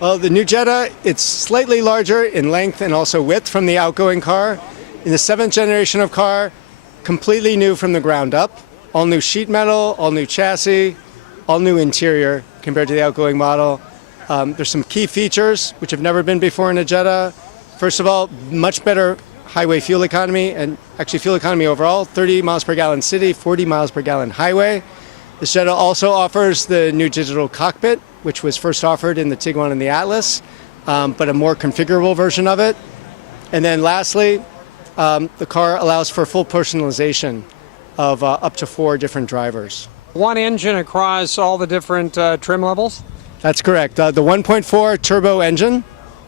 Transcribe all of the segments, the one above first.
Well, the new Jetta, it's slightly larger in length and also width from the outgoing car. In the 7th generation of car, completely new from the ground up. All new sheet metal, all new chassis, all new interior compared to the outgoing model. There's some key features which have never been before in a Jetta. First of all, much better highway fuel economy, and actually fuel economy overall, 30 miles per gallon city, 40 miles per gallon highway. This Jetta also offers the new digital cockpit, which was first offered in the Tiguan and the Atlas, but a more configurable version of it. And then lastly, the car allows for full personalization of up to 4 different drivers. One engine across all the different trim levels? That's correct. The 1.4 turbo engine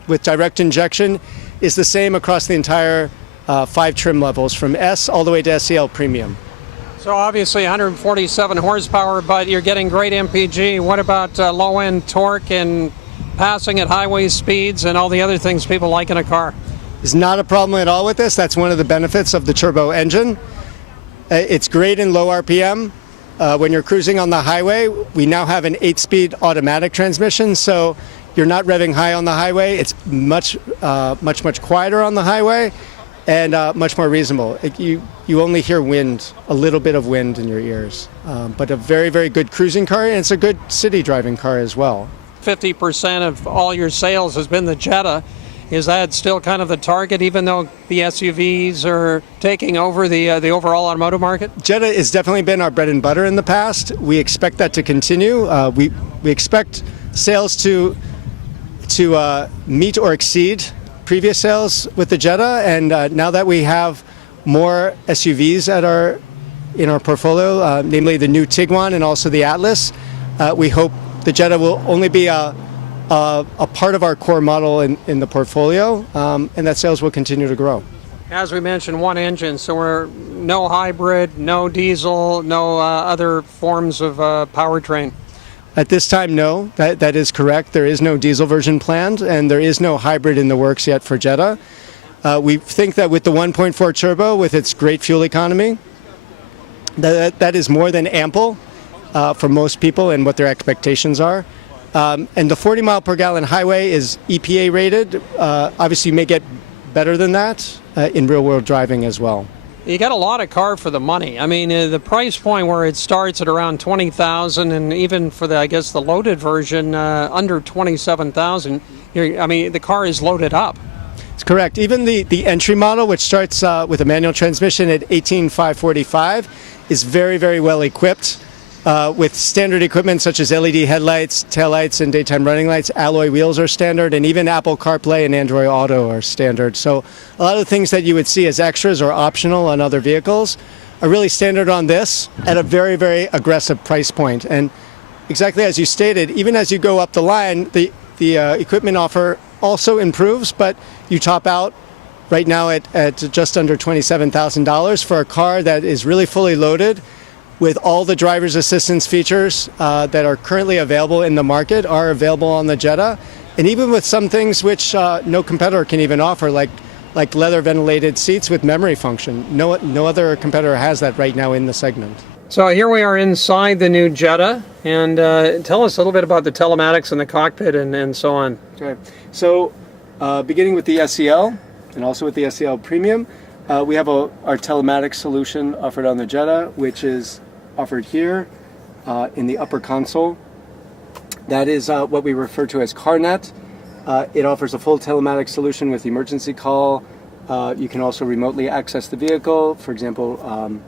with direct injection is the same across the entire 5 trim levels, from S all the way to SEL Premium. So obviously 147 horsepower, but you're getting great MPG. What about low-end torque and passing at highway speeds and all the other things people like in a car? There's not a problem at all with this. That's one of the benefits of the turbo engine. It's great in low RPM. When you're cruising on the highway, we now have an 8-speed automatic transmission, so you're not revving high on the highway. It's much quieter on the highway and much more reasonable. You only hear wind, a little bit of wind in your ears, but a very, very good cruising car, and it's a good city driving car as well. 50% of all your sales has been the Jetta. Is that still kind of the target, even though the SUVs are taking over the overall automotive market? Jetta has definitely been our bread and butter in the past. We expect that to continue. We expect sales to meet or exceed previous sales with the Jetta, and now that we have more SUVs in our portfolio, namely the new Tiguan and also the Atlas, we hope the Jetta will only be a part of our core model in the portfolio, and that sales will continue to grow. As we mentioned, one engine, so we're no hybrid, no diesel, no other forms of powertrain. At this time, no, that is correct. There is no diesel version planned, and there is no hybrid in the works yet for Jetta. We think that with the 1.4 turbo, with its great fuel economy, that is more than ample for most people and what their expectations are. And the 40 mile per gallon highway is EPA rated. Obviously, you may get better than that in real world driving as well. You got a lot of car for the money. I mean, the price point where it starts at around $20,000, and even for the loaded version, under $27,000. I mean, the car is loaded up. It's correct. Even the entry model, which starts with a manual transmission at $18,545, is very, very well equipped. With standard equipment such as LED headlights, taillights, and daytime running lights. Alloy wheels are standard, and even Apple CarPlay and Android Auto are standard. So a lot of the things that you would see as extras or optional on other vehicles are really standard on this at a very, very aggressive price point. And exactly as you stated, even as you go up the line, the equipment offer also improves, but you top out right now at just under $27,000 for a car that is really fully loaded with all the driver's assistance features that are currently available in the market are available on the Jetta, and even with some things which no competitor can even offer, like leather ventilated seats with memory function. No other competitor has that right now in the segment. So here we are inside the new Jetta, and tell us a little bit about the telematics and the cockpit and so on. Okay. So beginning with the SEL and also with the SEL Premium, we have our telematics solution offered on the Jetta, which is offered here in the upper console. That is what we refer to as CarNet. It offers a full telematics solution with emergency call. You can also remotely access the vehicle, for example,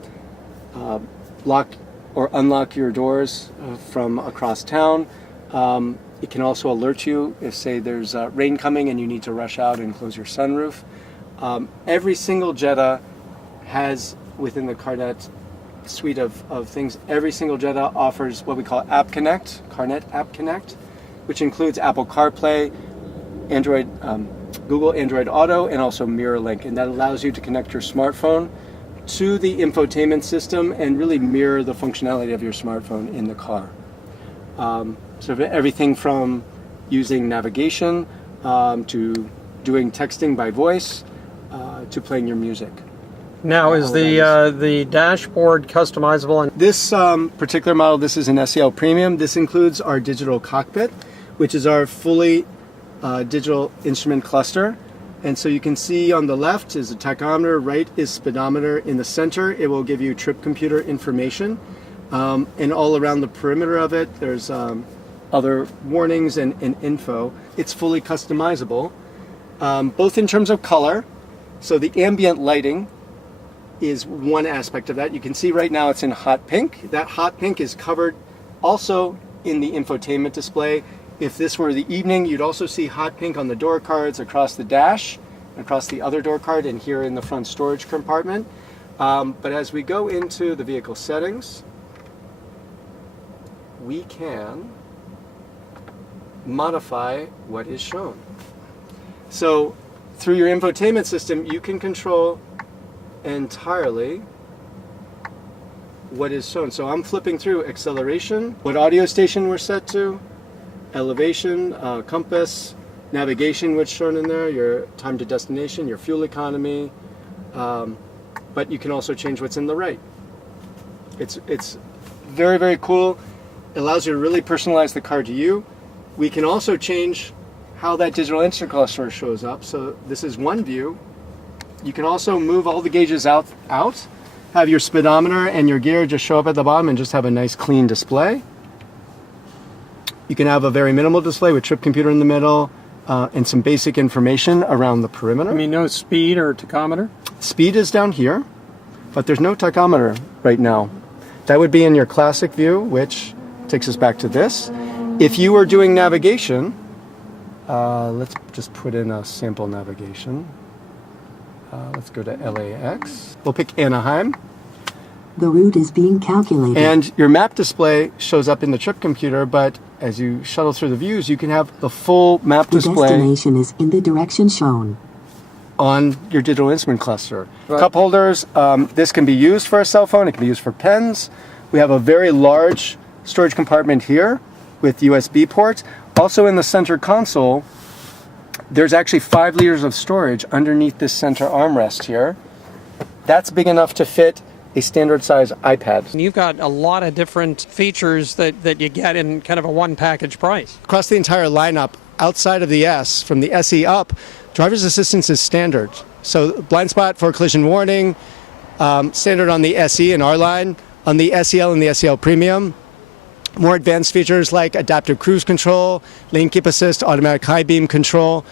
lock or unlock your doors from across town. It can also alert you if, say, there's rain coming and you need to rush out and close your sunroof. Every single Jetta has, within the CarNet suite of things, every single Jetta offers what we call App Connect, CarNet App Connect, which includes Apple CarPlay, Android, Google Android Auto, and also Mirror Link, and that allows you to connect your smartphone to the infotainment system and really mirror the functionality of your smartphone in the car. So everything from using navigation to doing texting by voice to playing your music. Now, is the dashboard customizable? And this particular model, this is an SEL Premium. This includes our digital cockpit, which is our fully digital instrument cluster. And so you can see on the left is a tachometer, right is speedometer. In the center, it will give you trip computer information. And all around the perimeter of it, there's other warnings and info. It's fully customizable, both in terms of color. So the ambient lighting is one aspect of that. You can see right now it's in hot pink. That hot pink is covered also in the infotainment display. If this were the evening, you'd also see hot pink on the door cards, across the dash, across the other door card, and here in the front storage compartment. But as we go into the vehicle settings, we can modify what is shown. So through your infotainment system, you can control entirely what is shown. So I'm flipping through acceleration, what audio station we're set to, elevation, compass, navigation, what's shown in there, your time to destination, your fuel economy, but you can also change what's in the right. It's very, very cool. It allows you to really personalize the car to you. We can also change how that digital instrument cluster shows up. So this is one view. You can also move all the gauges out, have your speedometer and your gear just show up at the bottom and just have a nice clean display. You can have a very minimal display with trip computer in the middle and some basic information around the perimeter. I mean, no speed or tachometer? Speed is down here, but there's no tachometer right now. That would be in your classic view, which takes us back to this. If you were doing navigation, let's just put in a sample navigation. Let's go to LAX. We'll pick Anaheim. The route is being calculated. And your map display shows up in the trip computer, but as you shuttle through the views, you can have the full map The display destination is in the direction shown. on your digital instrument cluster. Right. Cup holders, this can be used for a cell phone, it can be used for pens. We have a very large storage compartment here with USB ports. Also in the center console, there's actually 5 liters of storage underneath this center armrest here. That's big enough to fit a standard size iPad. And you've got a lot of different features that you get in kind of a one package price. Across the entire lineup, outside of the S, from the SE up, driver's assistance is standard. So blind spot for collision warning, standard on the SE in our line, on the SEL and the SEL Premium. More advanced features like adaptive cruise control, lane keep assist, automatic high beam control.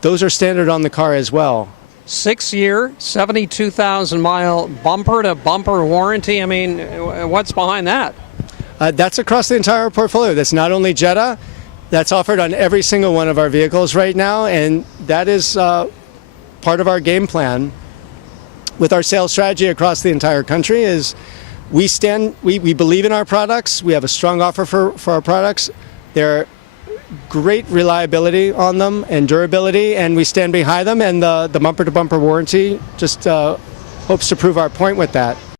Those are standard on the car as well. 6-year, 72,000 mile bumper to bumper warranty. I mean, what's behind that? That's across the entire portfolio. That's not only Jetta, that's offered on every single one of our vehicles right now, and that is part of our game plan with our sales strategy across the entire country. Is we believe in our products. We have a strong offer for our products. They're great reliability on them and durability, and we stand behind them, and the bumper to bumper warranty just hopes to prove our point with that.